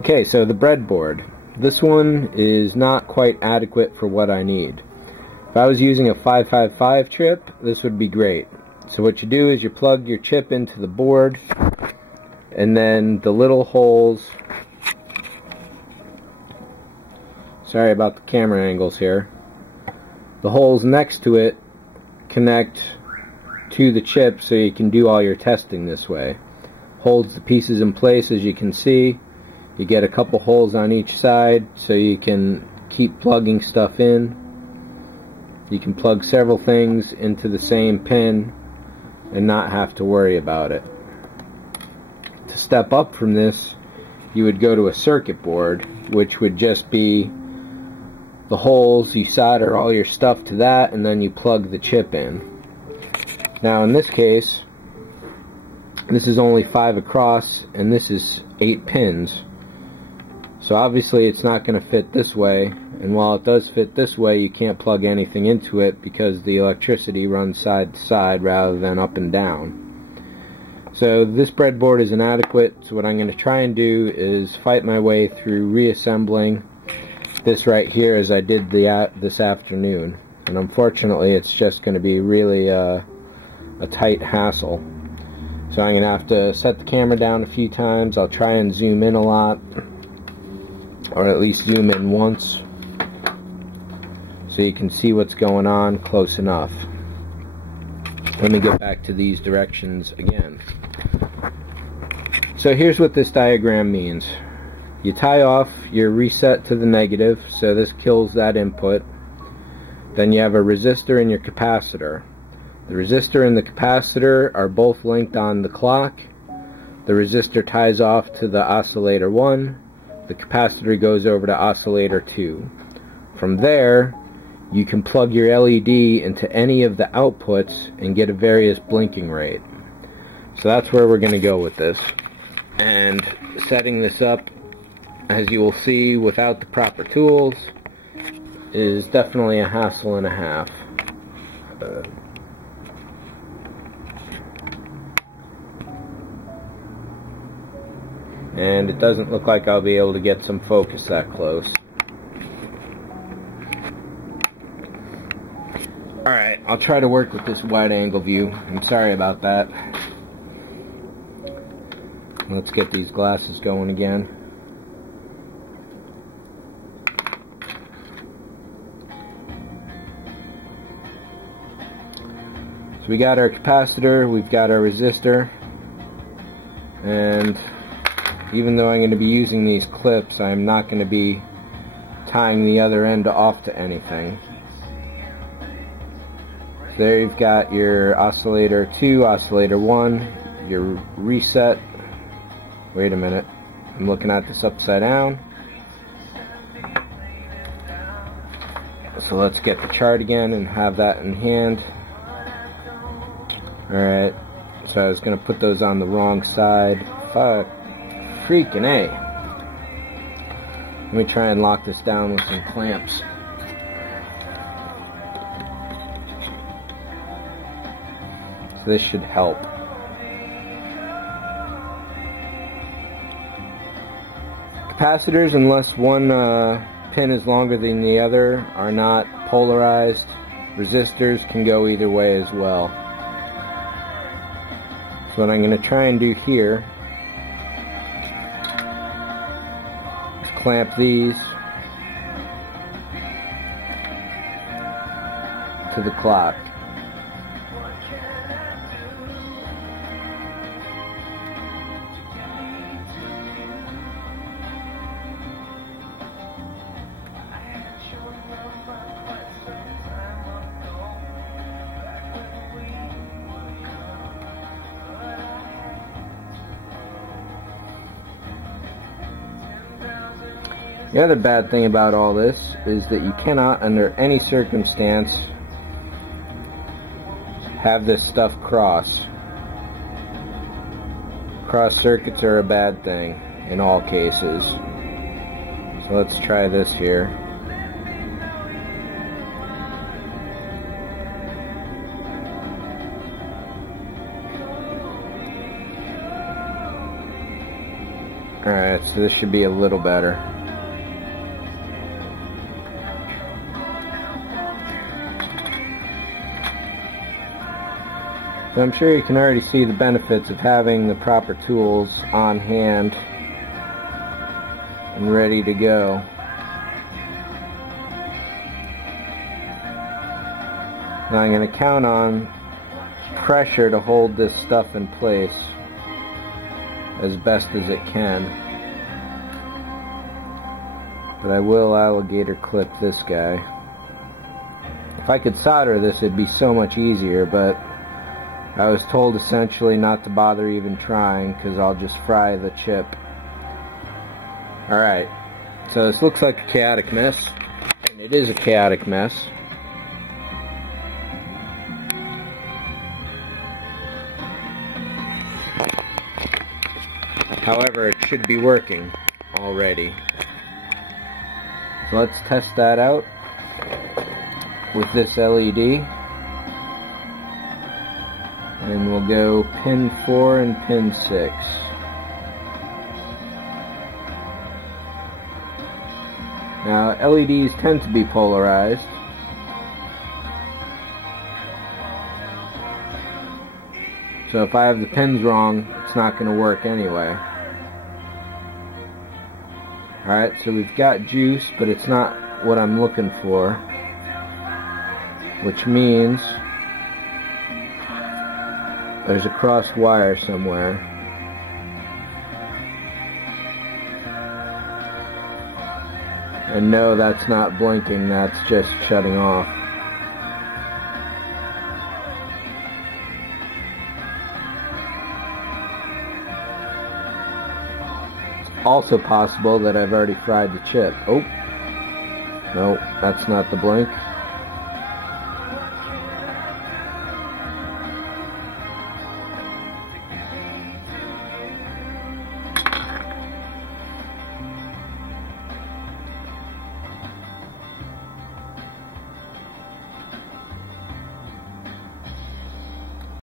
Okay, so the breadboard. This one is not quite adequate for what I need. If I was using a 555 chip, this would be great. So what you do is you plug your chip into the board, and then the little holes, sorry about the camera angles here, the holes next to it connect to the chip so you can do all your testing this way. Holds the pieces in place, as you can see. You get a couple holes on each side so you can keep plugging stuff in. You can plug several things into the same pin and not have to worry about it. To step up from this, you would go to a circuit board, which would just be the holes. You solder all your stuff to that, and then you plug the chip in. Now in this case, this is only 5 across, and this is 8 pins. So obviously it's not going to fit this way, and while it does fit this way, you can't plug anything into it because the electricity runs side to side rather than up and down. So this breadboard is inadequate, so what I'm going to try and do is fight my way through reassembling this right here as I did this afternoon. And unfortunately it's just going to be really a tight hassle. So I'm going to have to set the camera down a few times. I'll try and zoom in a lot, or at least zoom in once, so you can see what's going on close enough. Let me go back to these directions again. So here's what this diagram means. You tie off your reset to the negative, so this kills that input. Then you have a resistor and your capacitor. The resistor and the capacitor are both linked on the clock. The resistor ties off to the oscillator 1. The capacitor goes over to oscillator 2. From there, you can plug your LED into any of the outputs and get a various blinking rate. So that's where we're going to go with this. And setting this up, as you will see, without the proper tools, is definitely a hassle and a half. And it doesn't look like I'll be able to get some focus that close. Alright, I'll try to work with this wide angle view. I'm sorry about that. Let's get these glasses going again. So we got our capacitor, we've got our resistor, and even though I'm going to be using these clips, I'm not going to be tying the other end off to anything. So there you've got your oscillator 2, oscillator 1, your reset. Wait a minute, I'm looking at this upside down. So let's get the chart again and have that in hand. Alright, so I was going to put those on the wrong side. Fuck. Freaking A. Let me try and lock this down with some clamps. So this should help. Capacitors, unless one pin is longer than the other, are not polarized. Resistors can go either way as well. So what I'm going to try and do here, clamp these to the clock. The other bad thing about all this is that you cannot, under any circumstance, have this stuff cross. Cross circuits are a bad thing in all cases. So let's try this here. Alright, so this should be a little better. So I'm sure you can already see the benefits of having the proper tools on hand and ready to go. Now I'm going to count on pressure to hold this stuff in place as best as it can. But I will alligator clip this guy. If I could solder this, it'd be so much easier, but I was told essentially not to bother even trying because I'll just fry the chip. Alright, so this looks like a chaotic mess, and it is a chaotic mess. However, it should be working already. So let's test that out with this LED. And we'll go pin 4 and pin 6. Now, LEDs tend to be polarized. So if I have the pins wrong, it's not going to work anyway. Alright, so we've got juice, but it's not what I'm looking for. Which means there's a crossed wire somewhere. And no, that's not blinking, that's just shutting off. It's also possible that I've already fried the chip. Oh, no, that's not the blink.